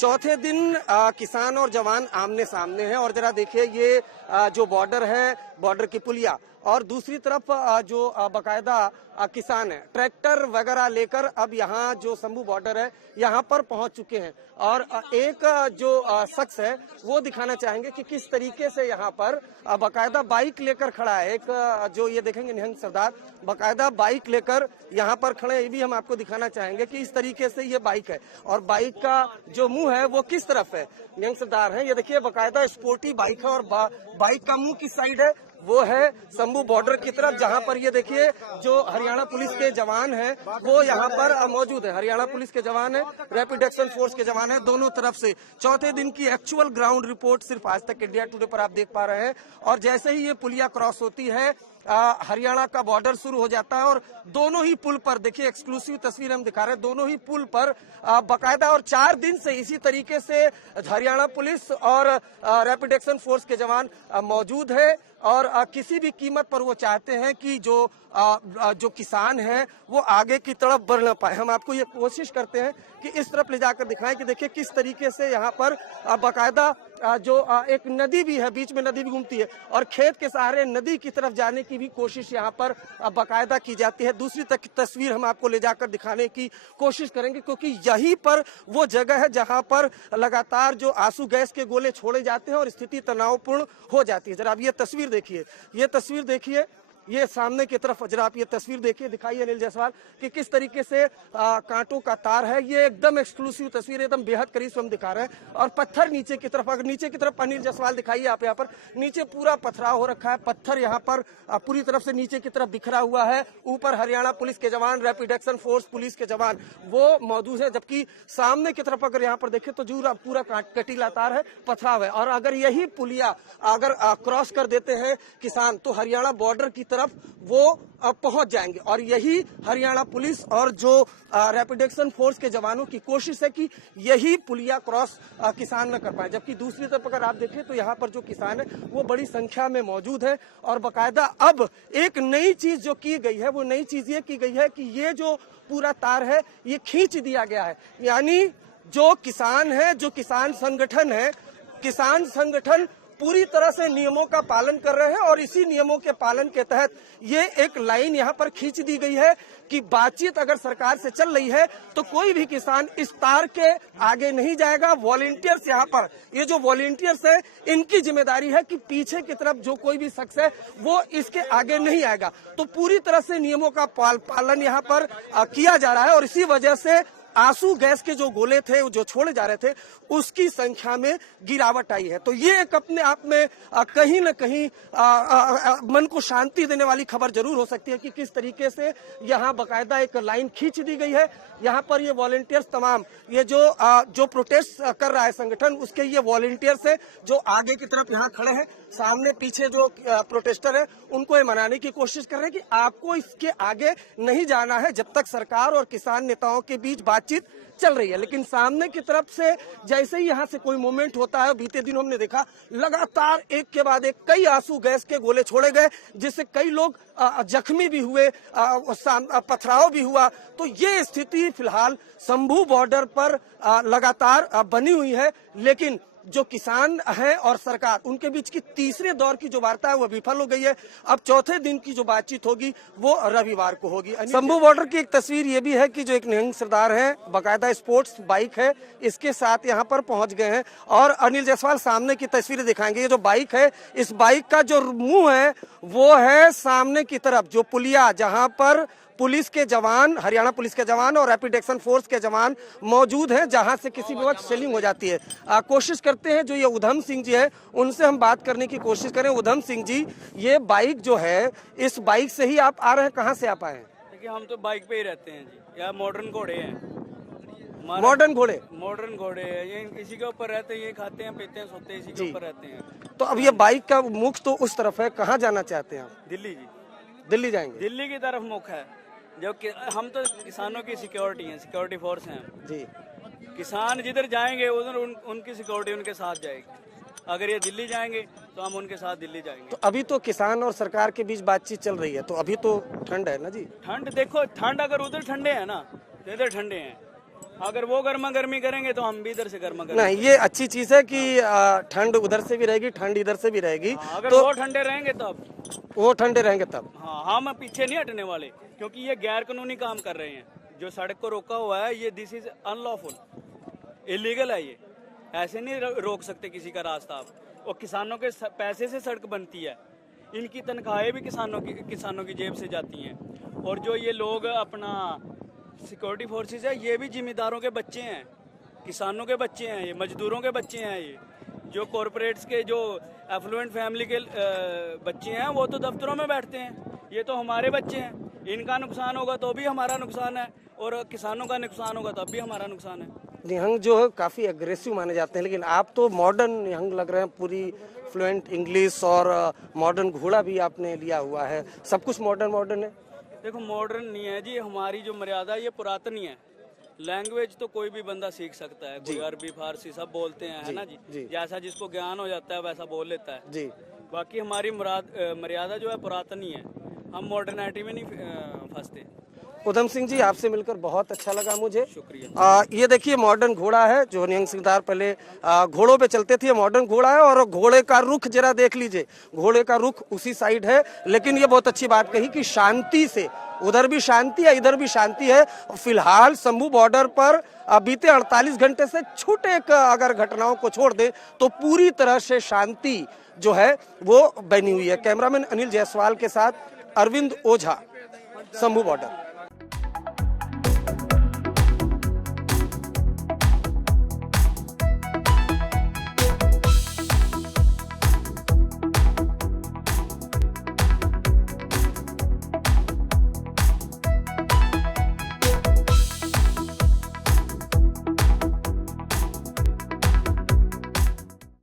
चौथे दिन किसान और जवान आमने सामने हैं और जरा देखिए ये जो बॉर्डर है, बॉर्डर की पुलिया और दूसरी तरफ जो बकायदा किसान है ट्रैक्टर वगैरह लेकर अब यहाँ जो शंभू बॉर्डर है यहाँ पर पहुंच चुके हैं और एक जो शख्स है वो दिखाना चाहेंगे कि किस तरीके से यहाँ पर बकायदा बाइक लेकर खड़ा है। एक जो ये देखेंगे निहंग सरदार बकायदा बाइक लेकर यहाँ पर खड़े हैं, ये भी हम आपको दिखाना चाहेंगे कि इस तरीके से ये बाइक है और बाइक का जो मुंह है वो किस तरफ है। निहंग सरदार है, ये देखिए बकायदा स्पोर्टी बाइक है और बाइक का मुंह किस साइड है, वो है शंभू बॉर्डर की तरफ, जहां पर ये देखिए जो हरियाणा पुलिस के जवान हैं वो यहाँ पर मौजूद है। हरियाणा पुलिस के जवान है, रैपिड एक्शन फोर्स के जवान है, दोनों तरफ से। चौथे दिन की एक्चुअल ग्राउंड रिपोर्ट सिर्फ आज तक इंडिया टुडे पर आप देख पा रहे हैं और जैसे ही ये पुलिया क्रॉस होती है हरियाणा का बॉर्डर शुरू हो जाता है और दोनों ही पुल पर देखिए एक्सक्लूसिव तस्वीर हम दिखा रहे हैं, दोनों ही पुल पर बकायदा और 4 दिन से इसी तरीके से हरियाणा पुलिस और रैपिड एक्शन फोर्स के जवान मौजूद है और किसी भी कीमत पर वो चाहते हैं कि जो किसान है वो आगे की तरफ बढ़ ना पाए। हम आपको ये कोशिश करते हैं कि इस तरफ ले जाकर दिखाएं कि देखिए किस तरीके से यहाँ पर बकायदा जो एक नदी भी है, बीच में नदी भी घूमती है और खेत के सहारे नदी की तरफ जाने की भी कोशिश यहाँ पर बकायदा की जाती है। दूसरी तस्वीर हम आपको ले जाकर दिखाने की कोशिश करेंगे क्योंकि यहीं पर वो जगह है जहाँ पर लगातार जो आंसू गैस के गोले छोड़े जाते हैं और स्थिति तनावपूर्ण हो जाती है। जरा आप ये तस्वीर देखिए, ये तस्वीर देखिए, ये सामने की तरफ जरा आप ये तस्वीर देखिए, दिखाइए अनिल जायसवाल कि किस तरीके से कांटों का तार है। ये एकदम एक्सक्लूसिव तस्वीर, एकदम बेहद करीब से हम दिखा रहे हैं और पत्थर नीचे की तरफ, अगर नीचे की तरफ अनिल जायसवाल दिखाइए आप, यहाँ पर नीचे पूरा पथराव हो रखा है, पत्थर यहाँ पर पूरी तरफ से नीचे की तरफ बिखरा हुआ है। ऊपर हरियाणा पुलिस के जवान, रैपिड एक्शन फोर्स पुलिस के जवान वो मौजूद है, जबकि सामने की तरफ अगर यहाँ पर देखें तो जो पूरा कटीला तार है, पथराव है और अगर यही पुलिया अगर क्रॉस कर देते हैं किसान तो हरियाणा बॉर्डर की तरफ वो पहुंच जाएंगे और यही हरियाणा पुलिस और जो रैपिड एक्शन फोर्स के जवानों की कोशिश है कि यही पुलिया क्रॉस किसान न कर पाए। जबकि दूसरी तरफ अगर आप देखें तो यहाँ पर जो किसान है वो बड़ी संख्या में मौजूद है और बकायदा अब एक नई चीज जो की गई है वो नई चीज ये की गई है कि ये जो पूरा तार है ये खींच दिया गया है, यानी जो किसान है, जो किसान संगठन है, किसान संगठन पूरी तरह से नियमों का पालन कर रहे हैं और इसी नियमों के पालन के तहत ये एक लाइन यहाँ पर खींच दी गई है कि बातचीत अगर सरकार से चल रही है तो कोई भी किसान इस तार के आगे नहीं जाएगा। वॉलेंटियर्स यहाँ पर, ये जो वॉलेंटियर्स है इनकी जिम्मेदारी है कि पीछे की तरफ जो कोई भी शख्स है वो इसके आगे नहीं आएगा। तो पूरी तरह से नियमों का पालन यहाँ पर किया जा रहा है और इसी वजह से आंसू गैस के जो गोले थे जो छोड़े जा रहे थे उसकी संख्या में गिरावट आई है। तो ये एक अपने आप में कहीं न कहीं मन को शांति देने वाली खबर जरूर हो सकती है कि किस तरीके से यहाँ बकायदा एक लाइन खींच दी गई है। यहाँ पर ये वॉलेंटियर्स तमाम ये जो प्रोटेस्ट कर रहा है संगठन उसके ये वॉलेंटियर्स है जो आगे की तरफ यहाँ खड़े हैं, सामने पीछे जो प्रोटेस्टर है उनको ये मनाने की कोशिश कर रहे हैं कि आपको इसके आगे नहीं जाना है जब तक सरकार और किसान नेताओं के बीच बातचीत चल रही है। लेकिन सामने की तरफ से जैसे ही यहाँ से कोई मूवमेंट होता है, बीते दिन हमने देखा लगातार एक के बाद एक कई आंसू गैस के गोले छोड़े गए जिससे कई लोग जख्मी भी हुए, पथराव भी हुआ। तो ये स्थिति फिलहाल शंभू बॉर्डर पर लगातार बनी हुई है, लेकिन जो किसान है और सरकार उनके बीच की तीसरे दौर की जो वार्ता है वो विफल हो गई है। अब चौथे दिन की जो बातचीत होगी वो रविवार को होगी। शंभू बॉर्डर की एक तस्वीर ये भी है कि जो एक निहंग सरदार है, बकायदा स्पोर्ट्स बाइक है, इसके साथ यहाँ पर पहुंच गए हैं और अनिल जायसवाल सामने की तस्वीरें दिखाएंगे। ये जो बाइक है, इस बाइक का जो मुंह है वो है सामने की तरफ जो पुलिया, जहाँ पर पुलिस के जवान, हरियाणा पुलिस के जवान और रैपिड एक्शन फोर्स के जवान मौजूद हैं, जहां से किसी भी वक्त सेलिंग हो जाती है। कोशिश करते हैं जो ये उधम सिंह जी है उनसे हम बात करने की कोशिश करें। उधम सिंह जी, ये बाइक जो है, इस बाइक से ही आप आ रहे हैं, कहाँ से आप आए हैं? देखिए हम तो बाइक पे ही रहते हैं जी, यहाँ मॉडर्न घोड़े हैं। मॉडर्न घोड़े हैं, ये इसी के ऊपर रहते हैं, ये खाते हैं, पीते हैं, सोते हैं, इसी के ऊपर रहते हैं। तो अब ये बाइक का मुख तो उस तरफ है, कहाँ जाना चाहते हैं आप? दिल्ली जी। दिल्ली जाएंगे? दिल्ली की तरफ मुख है, जो कि हम तो किसानों की सिक्योरिटी हैं, सिक्योरिटी फोर्स हैं जी। किसान जिधर जाएंगे उधर उनकी सिक्योरिटी उनके साथ जाएगी। अगर ये दिल्ली जाएंगे तो हम उनके साथ दिल्ली जाएंगे। तो अभी तो किसान और सरकार के बीच बातचीत चल रही है, तो अभी तो ठंड है ना जी? ठंड देखो, ठंड अगर उधर ठंडे है ना तो इधर ठंडे हैं। अगर वो गर्मा गर्मी करेंगे तो हम भी इधर से गर्मा गर्मी। नहीं, ये अच्छी चीज है कि ठंड उधर से भी रहेगी, ठंड इधर से भी रहेगी। अगर तो वो ठंडे रहेंगे तब, वो ठंडे रहेंगे तब। हाँ हम पीछे नहीं हटने वाले, क्योंकि ये गैर कानूनी काम कर रहे हैं। जो सड़क को रोका हुआ है ये दिस इज अनलॉफुल, इलीगल है ये। ऐसे नहीं रोक सकते किसी का रास्ता आप। और किसानों के पैसे से सड़क बनती है, इनकी तनख्वाहें भी किसानों की जेब से जाती हैं। और जो ये लोग अपना सिक्योरिटी फोर्सेस है, ये भी जिम्मेदारों के बच्चे हैं, किसानों के बच्चे हैं, ये मजदूरों के बच्चे हैं। ये जो कॉरपोरेट्स के, जो एफ्लुएंट फैमिली के बच्चे हैं, वो तो दफ्तरों में बैठते हैं। ये तो हमारे बच्चे हैं। इनका नुकसान होगा तो भी हमारा नुकसान है, और किसानों का नुकसान होगा तब भी हमारा नुकसान है। निहंग जो है काफी अग्रेसिव माने जाते हैं, लेकिन आप तो मॉडर्न निहंग लग रहे हैं, पूरी फ्लुएंट इंग्लिश और मॉडर्न घोड़ा भी आपने लिया हुआ है। सब कुछ मॉडर्न है। देखो मॉडर्न नहीं है जी, हमारी जो मर्यादा है ये पुरातनी है। लैंग्वेज तो कोई भी बंदा सीख सकता है, कोई अरबी फारसी सब बोलते हैं, है ना जी। जैसा जिसको ज्ञान हो जाता है वैसा बोल लेता है जी। बाकी हमारी मर्यादा जो है पुरातनी है, हम मॉडर्निटी में नहीं फंसते। उधम सिंह जी, आपसे मिलकर बहुत अच्छा लगा मुझे। शुक्रिया। ये देखिए मॉडर्न घोड़ा है जो निहंग सिंहदार पहले घोड़ों पे चलते थे, मॉडर्न घोड़ा है। और घोड़े का रुख जरा देख लीजिए, घोड़े का रुख उसी साइड है। लेकिन ये बहुत अच्छी बात कही कि शांति से, उधर भी शांति है, इधर भी शांति है। फिलहाल शंभू बॉर्डर पर बीते 48 घंटे से छोटे अगर घटनाओं को छोड़ दे तो पूरी तरह से शांति जो है वो बनी हुई है। कैमरामैन अनिल जायसवाल के साथ अरविंद ओझा, शंभू बॉर्डर।